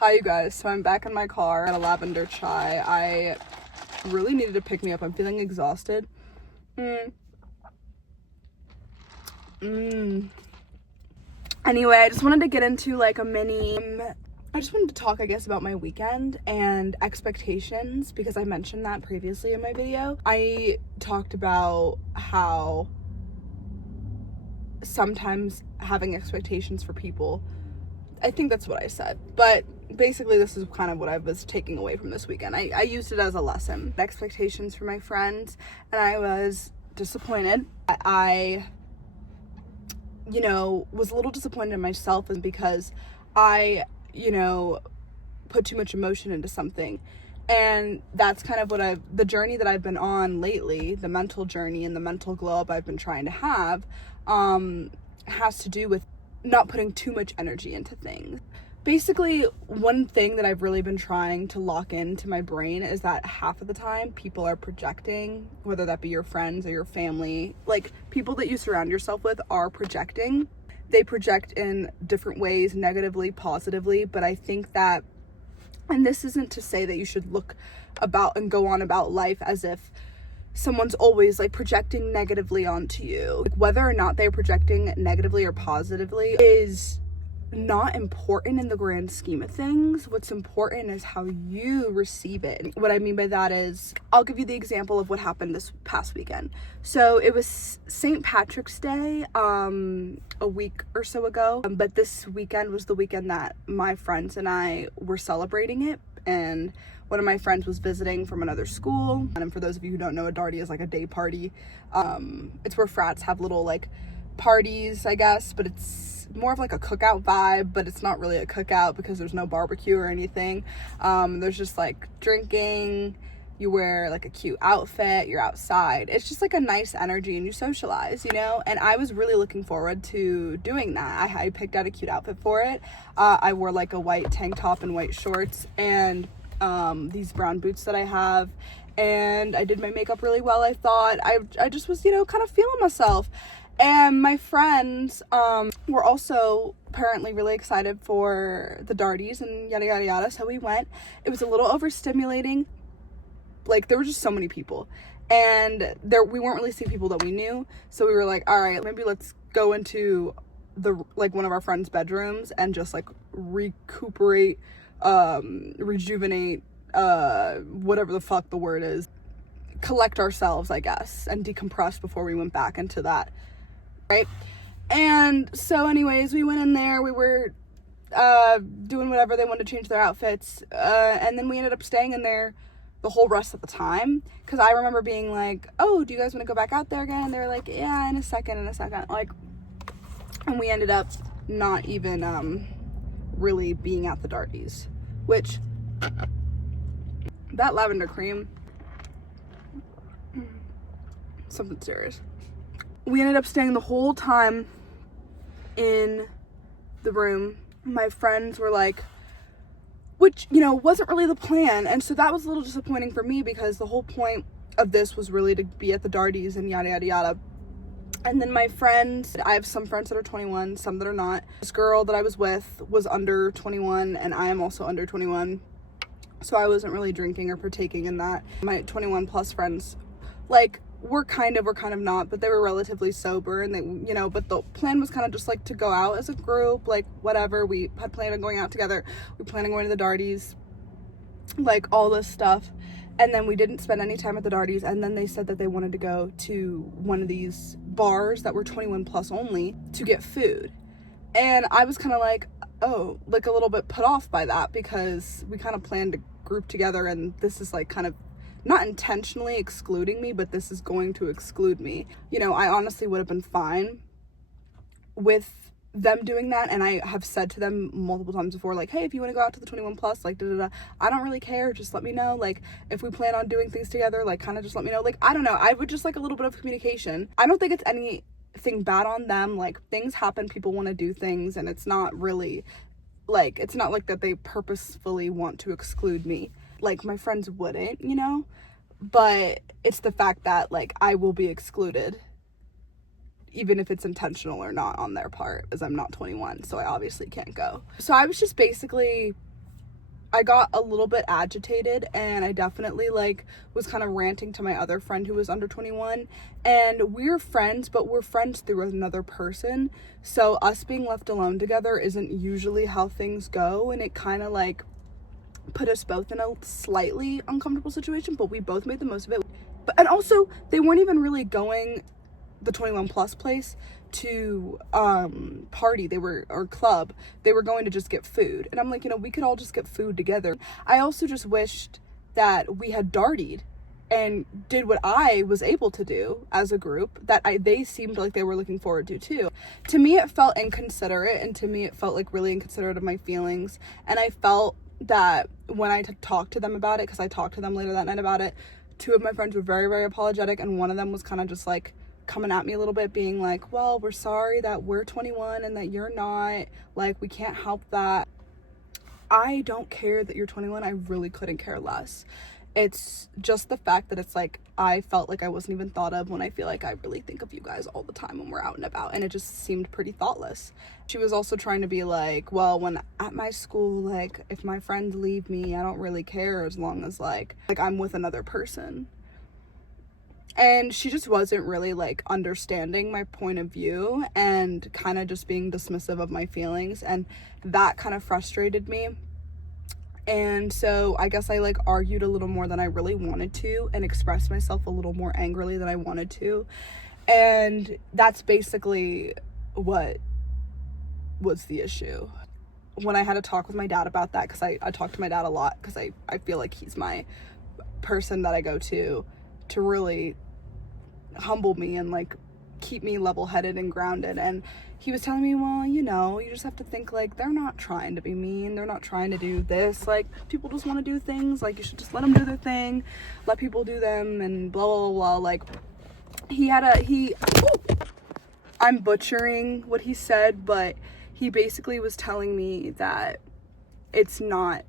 Hi you guys, so I'm back in my car at a lavender chai. I really needed to pick me up. I'm feeling exhausted. Anyway, I just wanted to get into like I just wanted to talk, I guess, about my weekend and expectations because I mentioned that previously in my video. I talked about how sometimes having expectations for people, I think that's what I said, but basically this is kind of what I was taking away from this weekend. I used it as a lesson. Expectations for my friends, and I was disappointed. I was a little disappointed in myself because I, put too much emotion into something. And that's kind of the journey that I've been on lately, the mental journey and the mental glow up I've been trying to have, has to do with not putting too much energy into things. Basically, one thing that I've really been trying to lock into my brain is that half of the time people are projecting, whether that be your friends or your family, like people that you surround yourself with are projecting. They project in different ways, negatively, positively, but I think that, and this isn't to say that you should look about and go on about life as if someone's always like projecting negatively onto you. Like, whether or not they're projecting negatively or positively is not important in the grand scheme of things. What's important is how you receive it. And what I mean by that is, I'll give you the example of what happened this past weekend. So it was St. Patrick's Day a week or so ago, but this weekend was the weekend that my friends and I were celebrating it, and one of my friends was visiting from another school. And for those of you who don't know, a Darty is like a day party. It's where frats have little like parties, I guess, but it's more of like a cookout vibe, but it's not really a cookout because there's no barbecue or anything. There's just like drinking, you wear like a cute outfit, you're outside. It's just like a nice energy and you socialize, and I was really looking forward to doing that. I picked out a cute outfit for it. I wore like a white tank top and white shorts and these brown boots that I have, and I did my makeup really well. I thought I just was kind of feeling myself. And my friends were also apparently really excited for the Darties and yada yada yada, so we went. It was a little overstimulating. Like, there were just so many people, and we weren't really seeing people that we knew, so we were like, all right, maybe let's go into one of our friends' bedrooms and just like recuperate, rejuvenate, whatever the fuck the word is, collect ourselves, I guess, and decompress before we went back into that. Right? And so anyways, we went in there, we were doing whatever, they wanted to change their outfits, and then we ended up staying in there the whole rest of the time, because I remember being like, oh, do you guys want to go back out there again? And they were like, yeah, in a second, like, and we ended up not even really being at the Darties, which, that lavender cream, something serious. We ended up staying the whole time in the room. My friends were like, which, wasn't really the plan. And so that was a little disappointing for me because the whole point of this was really to be at the Darties and yada, yada, yada. And then my friends, I have some friends that are 21, some that are not. This girl that I was with was under 21, and I am also under 21. So I wasn't really drinking or partaking in that. My 21 plus friends, like, we're kind of not, but they were relatively sober, and they, but the plan was kind of just like to go out as a group, like whatever. We had planned on going out together. We planned on going to the Darties, like all this stuff. And then we didn't spend any time at the Darties, and then they said that they wanted to go to one of these bars that were 21 plus only to get food. And I was kind of like, oh, like a little bit put off by that because we kind of planned to group together, and this is like kind of not intentionally excluding me, but this is going to exclude me. I honestly would have been fine with them doing that, and I have said to them multiple times before, like, hey, if you want to go out to the 21 plus, like, I don't really care, just let me know. Like, if we plan on doing things together, like, kind of just let me know. Like, I don't know, I would just like a little bit of communication. I don't think it's anything bad on them. Like, things happen, people want to do things, and it's not really like, it's not like that they purposefully want to exclude me. Like, my friends wouldn't, but it's the fact that, like, I will be excluded even if it's intentional or not on their part, as I'm not 21, so I obviously can't go. So I was just basically I got a little bit agitated, and I definitely like was kind of ranting to my other friend who was under 21, and we're friends, but we're friends through another person. So us being left alone together isn't usually how things go, and it kind of like put us both in a slightly uncomfortable situation, but we both made the most of it. But and also they weren't even really going the 21 plus place to party, or club. They were going to just get food, and I'm like, we could all just get food together. I also just wished that we had dartied and did what I was able to do as a group that they seemed like they were looking forward to too. To me it felt inconsiderate, and to me it felt like really inconsiderate of my feelings, and I felt that when I talked to them about it, because I talked to them later that night about it, two of my friends were very, very apologetic, and one of them was kind of just like coming at me a little bit, being like, well, we're sorry that we're 21 and that you're not, like, we can't help that. I don't care that you're 21. I really couldn't care less. It's just the fact that it's like I felt like I wasn't even thought of, when I feel like I really think of you guys all the time when we're out and about, and it just seemed pretty thoughtless. She was also trying to be like, well, when at my school, like, if my friends leave me, I don't really care as long as like I'm with another person. And she just wasn't really like understanding my point of view, and kind of just being dismissive of my feelings, and that kind of frustrated me. And so I guess I like argued a little more than I really wanted to, and expressed myself a little more angrily than I wanted to. And that's basically what was the issue. When I had to talk with my dad about that, because I talk to my dad a lot, because I feel like he's my person that I go to really humble me and like keep me level-headed and grounded. And he was telling me, well, you just have to think like they're not trying to be mean, they're not trying to do this, like people just want to do things, like you should just let them do their thing, let people do them, and blah blah blah. Like I'm butchering what he said, but he basically was telling me that it's not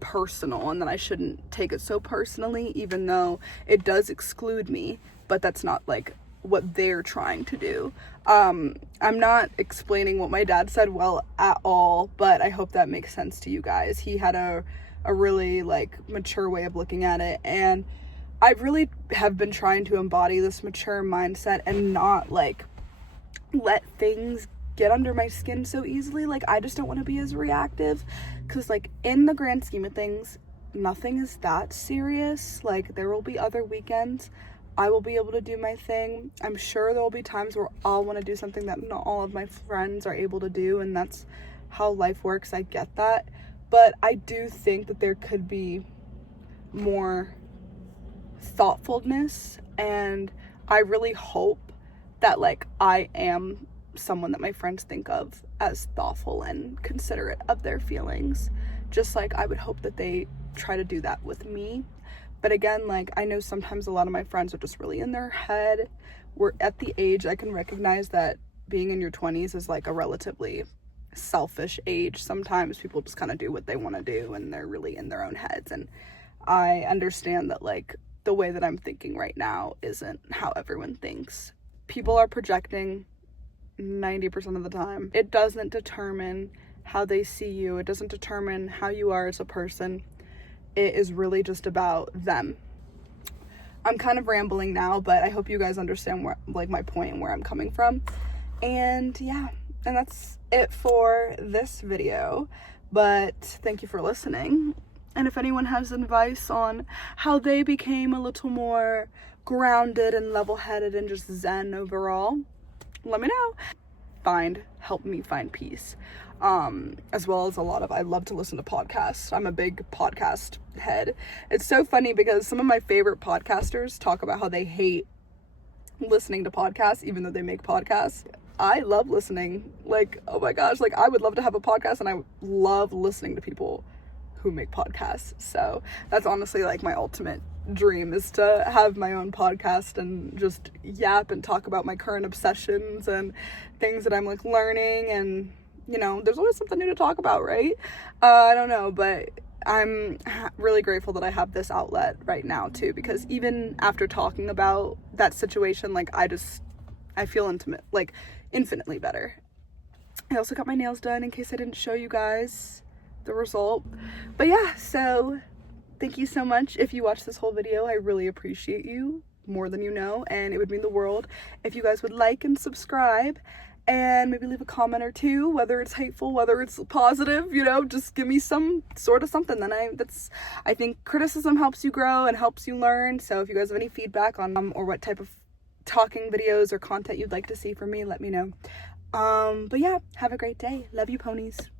personal, and that I shouldn't take it so personally, even though it does exclude me, but that's not like what they're trying to do. I'm not explaining what my dad said well at all, but I hope that makes sense to you guys. He had a really like mature way of looking at it, and I really have been trying to embody this mature mindset and not like let things get under my skin so easily. Like I just don't want to be as reactive, because like in the grand scheme of things, nothing is that serious. Like there will be other weekends I will be able to do my thing. I'm sure there will be times where I'll want to do something that not all of my friends are able to do, and that's how life works. I get that, but I do think that there could be more thoughtfulness, and I really hope that like I am someone that my friends think of as thoughtful and considerate of their feelings, just like I would hope that they try to do that with me. But again, like I know sometimes a lot of my friends are just really in their head. We're at the age I can recognize that being in your 20s is like a relatively selfish age. Sometimes people just kind of do what they want to do, and they're really in their own heads, and I understand that like the way that I'm thinking right now isn't how everyone thinks. People are projecting 90% of the time. It doesn't determine how they see you. It doesn't determine how you are as a person. It is really just about them. I'm kind of rambling now, but I hope you guys understand where, like, my point and where I'm coming from. And yeah, and that's it for this video. But thank you for listening. And if anyone has advice on how they became a little more grounded and level-headed and just zen overall, let me know. Help me find peace. As well as I love to listen to podcasts. I'm a big podcast head. It's so funny because some of my favorite podcasters talk about how they hate listening to podcasts, even though they make podcasts. I love listening. Like, oh my gosh, like I would love to have a podcast, and I love listening to people who make podcasts. So that's honestly like my ultimate dream, is to have my own podcast and just yap and talk about my current obsessions and things that I'm like learning, and there's always something new to talk about, right? I don't know, but I'm really grateful that I have this outlet right now too, because even after talking about that situation, like I feel infinitely better. I also got my nails done, in case I didn't show you guys. the result. But yeah, so thank you so much if you watched this whole video. I really appreciate you more than you know, and it would mean the world if you guys would like and subscribe and maybe leave a comment or two, whether it's hateful, whether it's positive, you know, just give me some sort of something. Then I think criticism helps you grow and helps you learn. So if you guys have any feedback on or what type of talking videos or content you'd like to see from me, let me know. But yeah, have a great day. Love you, ponies.